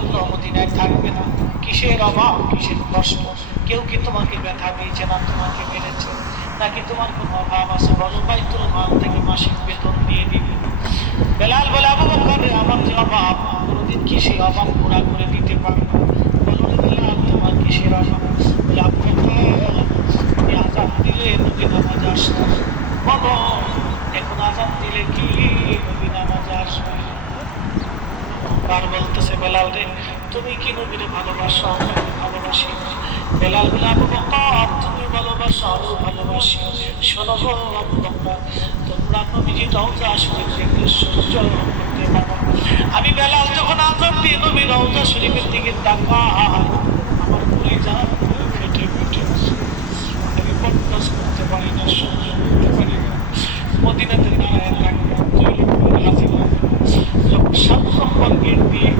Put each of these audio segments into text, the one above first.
জন্য মদিনায় থাকবে না? কিসের অভাব, কিসের কষ্ট? কেউ কি তোমাকে ব্যথা দিয়েছে না তোমাকে মেরেছে? নাকি তোমার কোনো অভাব আছে? বলো, বাইতুল মাল থেকে মাসিক বেতন দিয়ে দিবে। বেলাল বলে, আবু বকর, আমার যে অভাব, কোনোদিন কি সেই অভাব পুরা করে দিতে পারবো? বলো বেলাল, তোমার কিসের অভাব? বলে, আবু বকর, তুমি আজান দিলে নবী নামাজ আসতো। বলো, এখন আজান দিলে কি নবী নামাজ আসবে? আর বলতেছে, বেলাল রে, তুমি কি নবীরে ভালোবাসো? আমি ভালোবাসি। বেলাল বলে, আবু বকর, তুমি ভালোবাসো, আমিও ভালোবাসি। শোনো গো আবু বকর, তোমরা নবীজি রওজা শরীফ দেখতে সহ্য করতে পারো? আমি বেলাল যখন আযান দিয়ে নবী রওজা শরীফের দিকে তাকাই, আমার কলিজা ফেটে ফেটে আমি বরদাস্ত করতে পারি না, সহ্য করতে পারি না। মদিনাতে দাঁড়ায় থাকবো, হাজির যখন 7 নম্বর গেট দিয়ে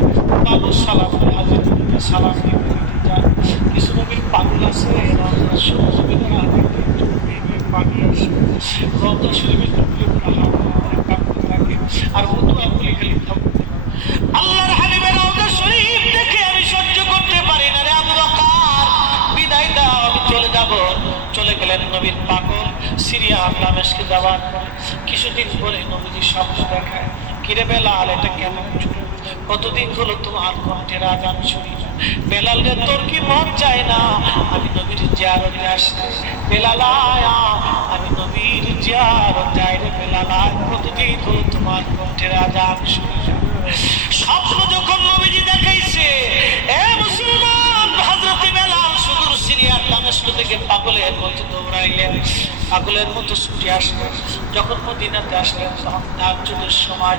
কালো সালাম হাজির সালাম দিয়ে যায়। কিছু নবীর পাগল আছে, রওজা শরীফের পাগল আছে, রওজা শরীফের আর মতো আপনি খালি থাকবে। আল্লাহর হাবিবের রওজা শরীফ দেখে আমি সহ্য করতে পারি না রে আবু বকর, বিদায় দাও, আমি চলে যাব। চলে গেলেন নবীর পাগল। সিরিয়া দামেস্কে যাওয়ার পর কিছুদিন পরে নবীজি স্বপ্ন দেখায়, কিরে বেলাল, এটা কেমন চুরি? কতদিন হলো তোমার কণ্ঠের আজান শুনি না। বেলাল রে, তোর কি মন চায় না আমি নবীর জিয়ারতে আসতে? বেলাল আয়া, আমি নবীর জিয়ারতে আই রে বেলাল আয়, কতদিন হলো তোমার কণ্ঠের আজান শুনি না। স্বপ্ন যখন নবীজি দেখাইছে, এ মুসলমান, হযরত বেলাল সুদূর সিরিয়ার দামেস্ক থেকে পাগলের মতো দৌড়াইলেন, পাগলের মতো ছুটে আসলেন। যখন মদিনাতে আসলেন তখন তাহাজ্জুদের সময়